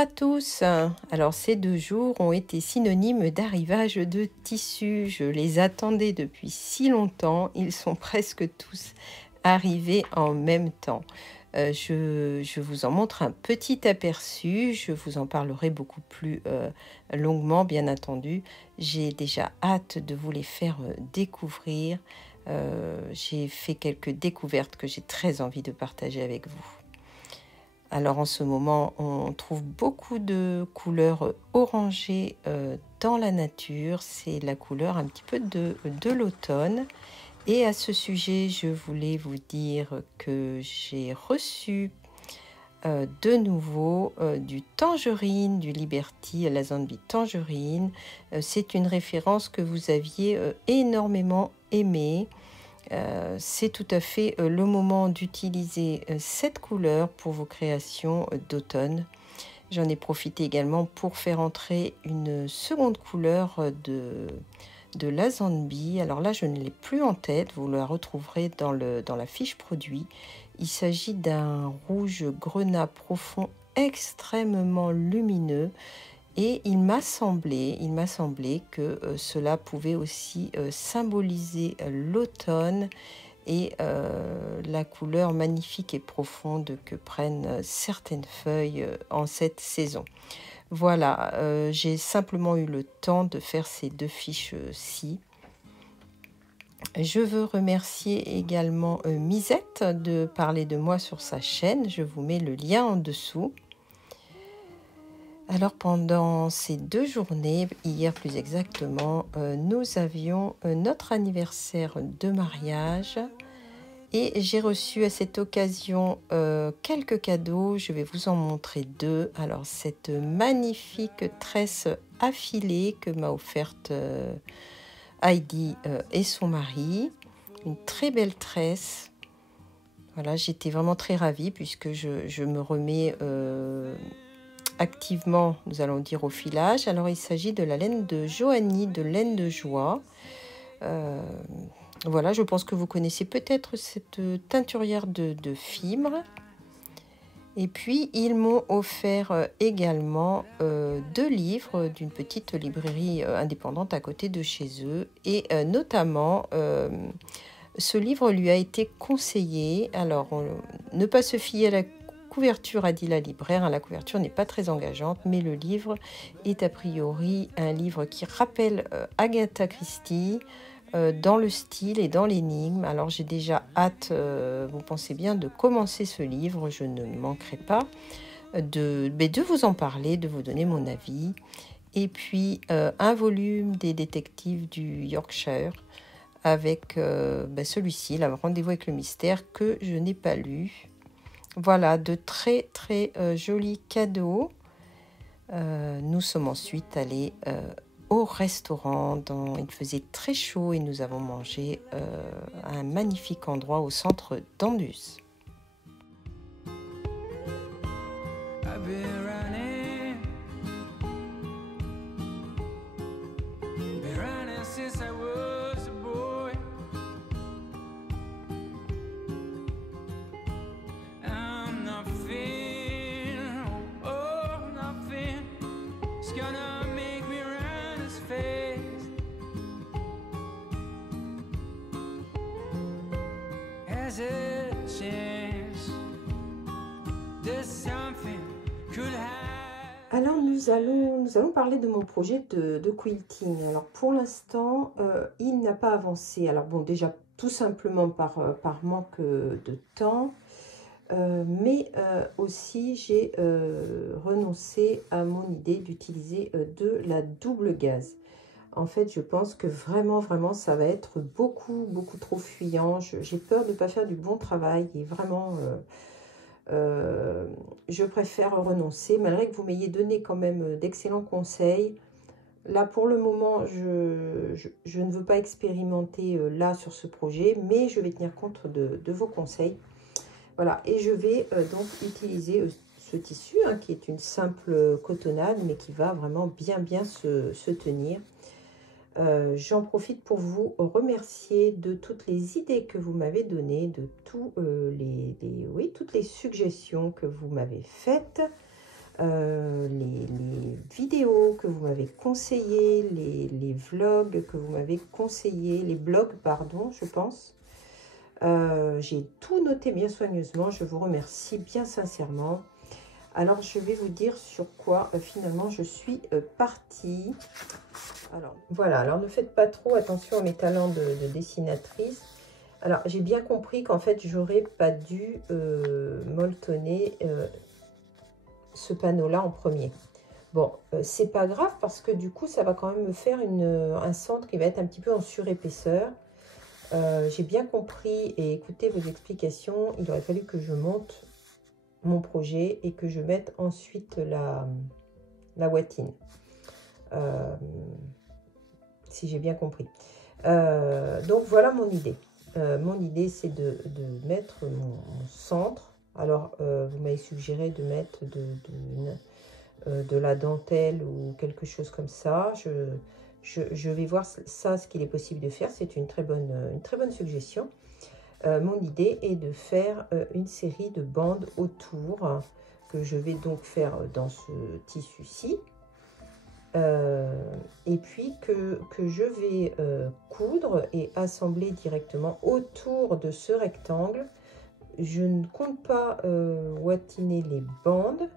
à tous. Alors ces 2 jours ont été synonymes d'arrivage de tissus. Je les attendais depuis si longtemps. Ils sont presque tous arrivés en même temps. Je vous en montre un petit aperçu. Je vous en parlerai beaucoup plus longuement, bien entendu. J'ai déjà hâte de vous les faire découvrir. J'ai fait quelques découvertes que j'ai très envie de partager avec vous. Alors en ce moment, on trouve beaucoup de couleurs orangées dans la nature. C'est la couleur un petit peu de l'automne. Et à ce sujet, je voulais vous dire que j'ai reçu de nouveau du Tangerine, du Liberty, la Zombie Tangerine. C'est une référence que vous aviez énormément aimée. C'est tout à fait le moment d'utiliser cette couleur pour vos créations d'automne. J'en ai profité également pour faire entrer une seconde couleur de la Zombie. Alors là, je ne l'ai plus en tête, vous la retrouverez dans la fiche produit. Il s'agit d'un rouge grenat profond extrêmement lumineux. Et il m'a semblé que cela pouvait aussi symboliser l'automne et la couleur magnifique et profonde que prennent certaines feuilles en cette saison. Voilà, j'ai simplement eu le temps de faire ces 2 fiches-ci. Je veux remercier également Misette de parler de moi sur sa chaîne. Je vous mets le lien en dessous. Alors pendant ces 2 journées, hier plus exactement, nous avions notre anniversaire de mariage et j'ai reçu à cette occasion quelques cadeaux. Je vais vous en montrer 2. Alors cette magnifique tresse affilée que m'a offerte Heidi et son mari, une très belle tresse. Voilà, j'étais vraiment très ravie puisque je me remets activement, nous allons dire, au filage. Alors il s'agit de la laine de Joanie, de laine de joie. Voilà, je pense que vous connaissez peut-être cette teinturière de fibres. Et puis ils m'ont offert également 2 livres d'une petite librairie indépendante à côté de chez eux. Et notamment, ce livre lui a été conseillé. Alors, ne pas se fier à la couverture, a dit la libraire. La couverture n'est pas très engageante, mais le livre est a priori un livre qui rappelle Agatha Christie dans le style et dans l'énigme. Alors j'ai déjà hâte, vous pensez bien, de commencer ce livre. Je ne manquerai pas de vous en parler, de vous donner mon avis. Et puis un volume des détectives du Yorkshire avec celui-ci, là, Rendez-vous avec le mystère, que je n'ai pas lu. Voilà, de très très jolis cadeaux. Nous sommes ensuite allés au restaurant. Il faisait très chaud et nous avons mangé à un magnifique endroit au centre d'Andus. Alors nous allons parler de mon projet de quilting. Alors pour l'instant, il n'a pas avancé. Alors bon, déjà tout simplement par manque de temps, mais aussi j'ai renoncé à mon idée d'utiliser de la double gaze. En fait, je pense que vraiment ça va être beaucoup trop fuyant. J'ai peur de ne pas faire du bon travail et vraiment je préfère renoncer, malgré que vous m'ayez donné quand même d'excellents conseils. Là, pour le moment, je ne veux pas expérimenter là sur ce projet, mais je vais tenir compte de vos conseils. Voilà, et je vais donc utiliser ce tissu, hein, qui est une simple cotonnade, mais qui va vraiment bien se tenir. J'en profite pour vous remercier de toutes les idées que vous m'avez données, de toutes les suggestions que vous m'avez faites. les vidéos que vous m'avez conseillées, les vlogs que vous m'avez conseillés, les blogs, pardon, je pense. J'ai tout noté bien soigneusement. Je vous remercie bien sincèrement. Alors, je vais vous dire sur quoi finalement je suis partie. Alors, voilà. Alors, ne faites pas trop attention à mes talents de dessinatrice. Alors, j'ai bien compris qu'en fait, j'aurais pas dû molletonner ce panneau-là en premier. Bon, c'est pas grave parce que du coup, ça va quand même me faire un centre qui va être un petit peu en surépaisseur. J'ai bien compris et écouté vos explications. Il aurait fallu que je monte mon projet et que je mette ensuite la ouatine. Si j'ai bien compris. Donc, voilà mon idée. Mon idée, c'est de mettre mon centre. Alors, vous m'avez suggéré de mettre de la dentelle ou quelque chose comme ça. Je vais voir ça, ce qu'il est possible de faire. C'est une très bonne suggestion. Mon idée est de faire une série de bandes autour que je vais donc faire dans ce tissu-ci. Et puis que je vais coudre et assembler directement autour de ce rectangle. Je ne compte pas ouatiner les bandes.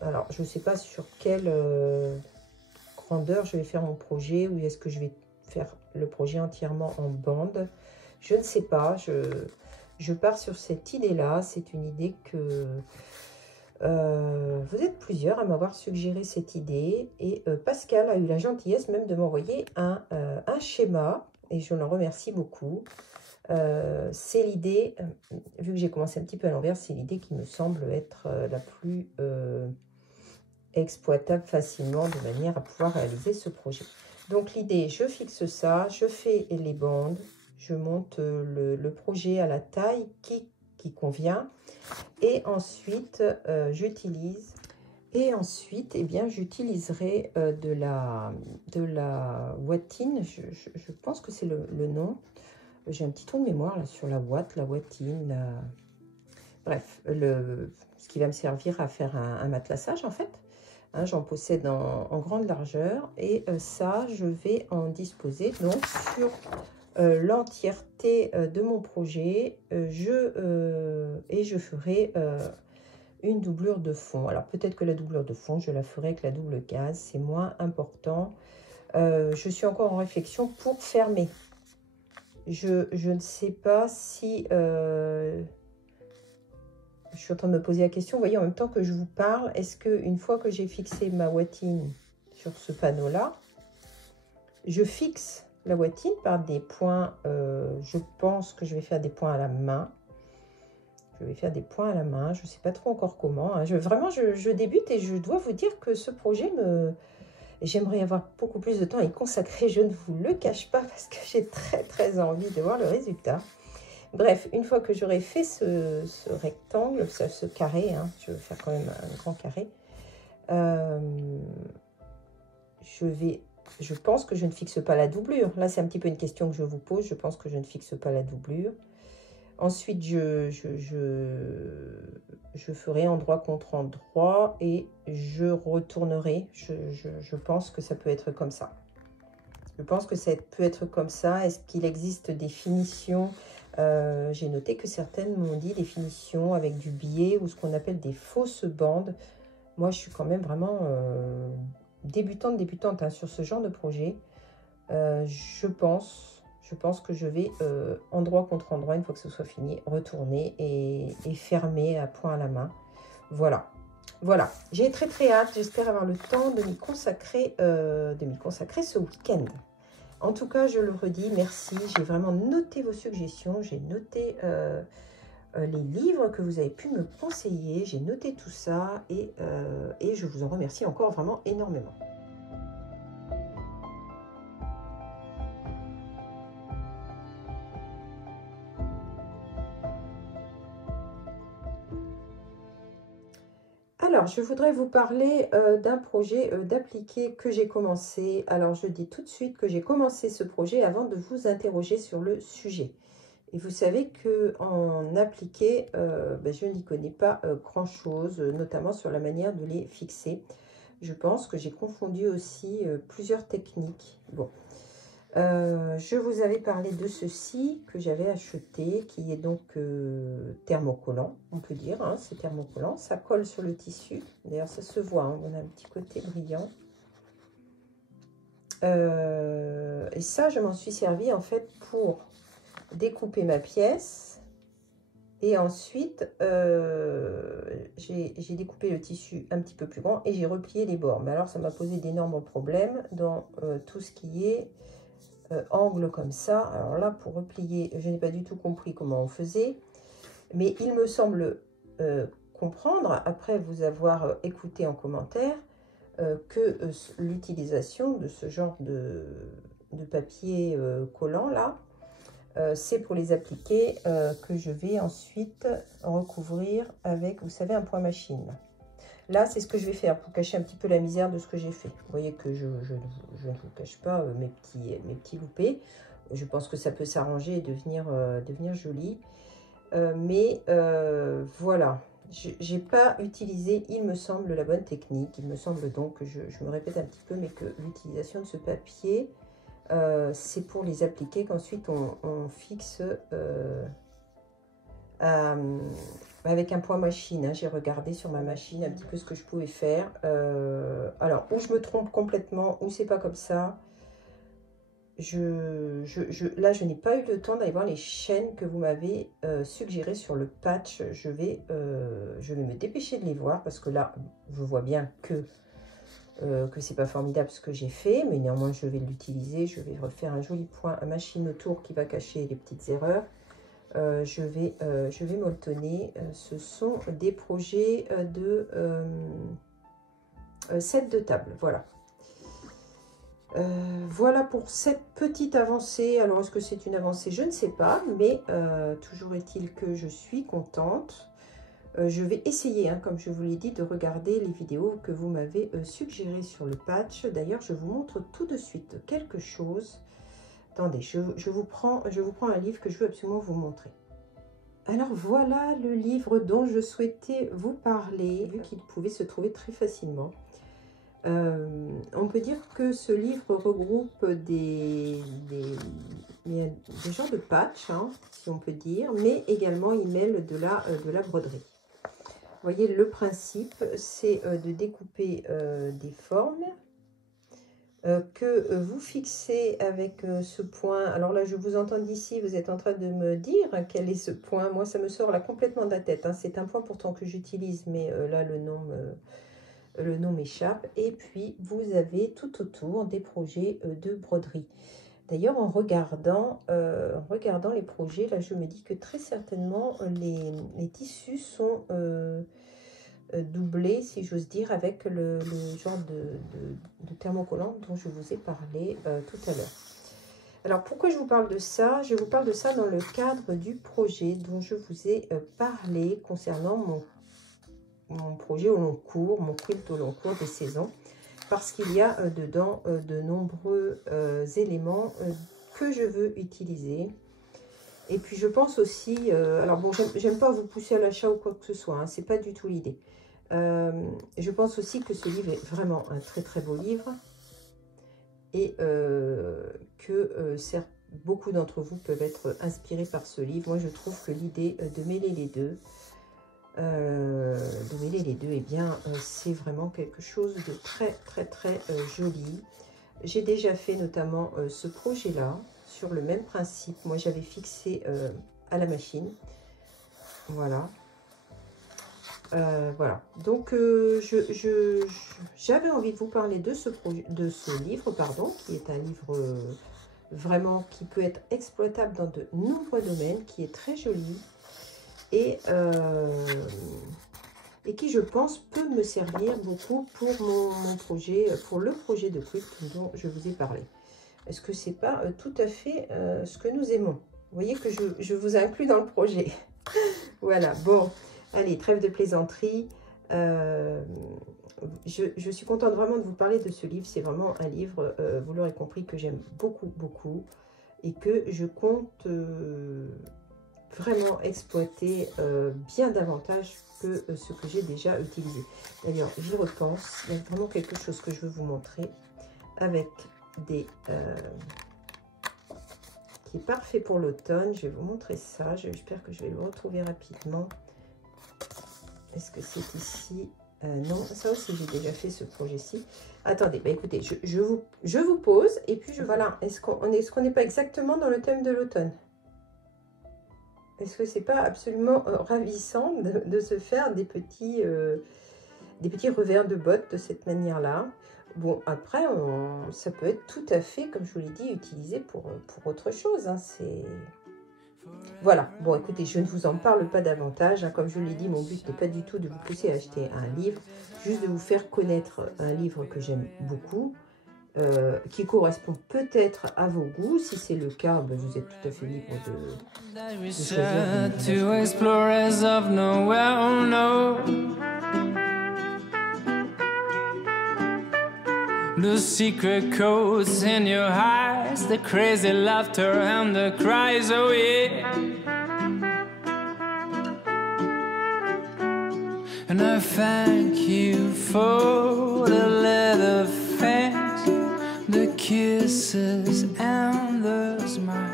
Alors, je ne sais pas sur quelle grandeur je vais faire mon projet, ou est-ce que je vais faire le projet entièrement en bande. Je ne sais pas, je pars sur cette idée-là. C'est une idée que vous êtes plusieurs à m'avoir suggéré cette idée. Et Pascal a eu la gentillesse même de m'envoyer un schéma, et je l'en remercie beaucoup. C'est l'idée, vu que j'ai commencé un petit peu à l'envers, c'est l'idée qui me semble être la plus exploitable facilement, de manière à pouvoir réaliser ce projet. Donc l'idée, je fixe ça, je fais les bandes, je monte le projet à la taille qui convient, et ensuite j'utilise, eh bien, j'utiliserai de la ouatine, je pense que c'est le nom. J'ai un petit trou de mémoire là sur la ouatine. Bref, ce qui va me servir à faire un matelassage en fait. Hein, j'en possède en grande largeur, et ça, je vais en disposer donc sur l'entièreté de mon projet. Et je ferai une doublure de fond. Alors peut-être que la doublure de fond, je la ferai avec la double case, c'est moins important. Je suis encore en réflexion pour fermer. Je ne sais pas si... je suis en train de me poser la question. Vous voyez, en même temps que je vous parle, est-ce qu'une fois que j'ai fixé ma ouatine sur ce panneau-là, je fixe la ouatine par des points... je pense que je vais faire des points à la main. Je vais faire des points à la main. Je ne sais pas trop encore comment. Hein. Vraiment, je débute, et je dois vous dire que ce projet me... J'aimerais avoir beaucoup plus de temps à y consacrer, je ne vous le cache pas, parce que j'ai très envie de voir le résultat. Bref, une fois que j'aurai fait ce rectangle, ce carré, hein, je vais faire quand même un grand carré, je pense que je ne fixe pas la doublure. Là, c'est un petit peu une question que je vous pose. Je pense que je ne fixe pas la doublure. Ensuite, je ferai endroit contre endroit, et je retournerai. Je pense que ça peut être comme ça. Je pense que ça peut être comme ça. Est-ce qu'il existe des finitions? J'ai noté que certaines m'ont dit des finitions avec du biais ou ce qu'on appelle des fausses bandes. Moi, je suis quand même vraiment débutante hein, sur ce genre de projet. Je pense que je vais endroit contre endroit, une fois que ce soit fini, retourner et fermer à point à la main. Voilà. Voilà. J'ai très hâte. J'espère avoir le temps de m'y consacrer ce week-end. En tout cas, je le redis, merci. J'ai vraiment noté vos suggestions. J'ai noté les livres que vous avez pu me conseiller. J'ai noté tout ça, et je vous en remercie encore vraiment énormément. Alors, je voudrais vous parler d'un projet d'appliquer que j'ai commencé. Alors, je dis tout de suite que j'ai commencé ce projet avant de vous interroger sur le sujet. Et vous savez qu'en appliqué, je n'y connais pas grand-chose, notamment sur la manière de les fixer. Je pense que j'ai confondu aussi plusieurs techniques. Bon, je vous avais parlé de ceci que j'avais acheté, qui est donc thermocollant, on peut dire, hein, c'est thermocollant. Ça colle sur le tissu, d'ailleurs ça se voit, hein, on a un petit côté brillant. Et ça, je m'en suis servi en fait pour découper ma pièce. Et ensuite, j'ai découpé le tissu un petit peu plus grand et j'ai replié les bords. Mais alors, ça m'a posé d'énormes problèmes dans tout ce qui est angle comme ça. Alors là, pour replier, je n'ai pas du tout compris comment on faisait. Mais il me semble comprendre, après vous avoir écouté en commentaire, que l'utilisation de ce genre de papier collant là, c'est pour les appliquer que je vais ensuite recouvrir avec, vous savez, un point machine. Là, c'est ce que je vais faire pour cacher un petit peu la misère de ce que j'ai fait. Vous voyez que je ne vous cache pas mes petits loupés. Je pense que ça peut s'arranger et devenir joli. Voilà, je n'ai pas utilisé, il me semble, la bonne technique. Il me semble donc que je me répète un petit peu, mais que l'utilisation de ce papier, c'est pour les appliquer qu'ensuite on fixe avec un point machine. Hein. J'ai regardé sur ma machine un petit peu ce que je pouvais faire. Alors, ou je me trompe complètement, ou c'est pas comme ça. Là, je n'ai pas eu le temps d'aller voir les chaînes que vous m'avez suggérées sur le patch. Je vais me dépêcher de les voir parce que là, je vois bien que c'est pas formidable ce que j'ai fait, mais néanmoins, je vais l'utiliser. Je vais refaire un joli point à machine autour qui va cacher les petites erreurs. Je vais molletonner. Ce sont des projets de set de table. Voilà. Voilà pour cette petite avancée. Alors, est-ce que c'est une avancée? Je ne sais pas, mais toujours est-il que je suis contente. Je vais essayer, hein, comme je vous l'ai dit, de regarder les vidéos que vous m'avez suggérées sur le patch. D'ailleurs, je vous montre tout de suite quelque chose. Attendez, je vous prends un livre que je veux absolument vous montrer. Alors, voilà le livre dont je souhaitais vous parler, vu qu'il pouvait se trouver très facilement. On peut dire que ce livre regroupe des genres de patch, hein, si on peut dire, mais également il mêle de la broderie. Vous voyez, le principe, c'est de découper des formes que vous fixez avec ce point. Alors là, je vous entends d'ici, vous êtes en train de me dire quel est ce point. Moi, ça me sort là complètement de la tête. Hein. C'est un point pourtant que j'utilise, mais là, le nom m'échappe. Et puis, vous avez tout autour des projets de broderie. D'ailleurs, en regardant les projets, là, je me dis que très certainement, les tissus sont doublés, si j'ose dire, avec le genre de thermocollant dont je vous ai parlé tout à l'heure. Alors, pourquoi je vous parle de ça? Je vous parle de ça dans le cadre du projet dont je vous ai parlé concernant mon projet au long cours, mon quilt au long cours des saisons, parce qu'il y a dedans de nombreux éléments que je veux utiliser. Et puis je pense aussi, alors bon, j'aime pas vous pousser à l'achat ou quoi que ce soit, hein, c'est pas du tout l'idée. Je pense aussi que ce livre est vraiment un très très beau livre et que beaucoup d'entre vous peuvent être inspirés par ce livre. Moi je trouve que l'idée de mêler les deux, eh bien, c'est vraiment quelque chose de très, très, très joli. J'ai déjà fait notamment ce projet-là, sur le même principe. Moi, j'avais fixé à la machine. Voilà. Voilà. Donc, j'avais envie de vous parler de ce livre, pardon, qui est un livre vraiment qui peut être exploitable dans de nombreux domaines, qui est très joli. Et qui, je pense, peut me servir beaucoup pour mon projet, pour le projet de quilt dont je vous ai parlé. Est-ce que c'est pas tout à fait ce que nous aimons? Vous voyez que je vous inclus dans le projet. Voilà, bon, allez, trêve de plaisanterie. Je suis contente vraiment de vous parler de ce livre. C'est vraiment un livre, vous l'aurez compris, que j'aime beaucoup, beaucoup. et que je compte vraiment exploiter bien davantage que ce que j'ai déjà utilisé. D'ailleurs, j'y repense, il y a vraiment quelque chose que je veux vous montrer avec des... qui est parfait pour l'automne. Je vais vous montrer ça. J'espère que je vais le retrouver rapidement. Est-ce que c'est ici? Non, ça aussi, j'ai déjà fait ce projet-ci. Attendez, bah écoutez, je vous pose et puis voilà. Est-ce qu'on n'est pas exactement dans le thème de l'automne? Est-ce que c'est pas absolument ravissant de se faire des petits revers de bottes de cette manière-là? Bon, après, ça peut être tout à fait, comme je vous l'ai dit, utilisé pour autre chose. Hein, voilà. Bon, écoutez, je ne vous en parle pas davantage. Hein. Comme je vous l'ai dit, mon but n'est pas du tout de vous pousser à acheter un livre, juste de vous faire connaître un livre que j'aime beaucoup, qui correspond peut-être à vos goûts. Si c'est le cas, ben, vous être tout à fait libre de choisir. The secret codes in your eyes, the crazy laughter and the cries, oh yeah. And I thank you for the little things, the kisses and the smiles.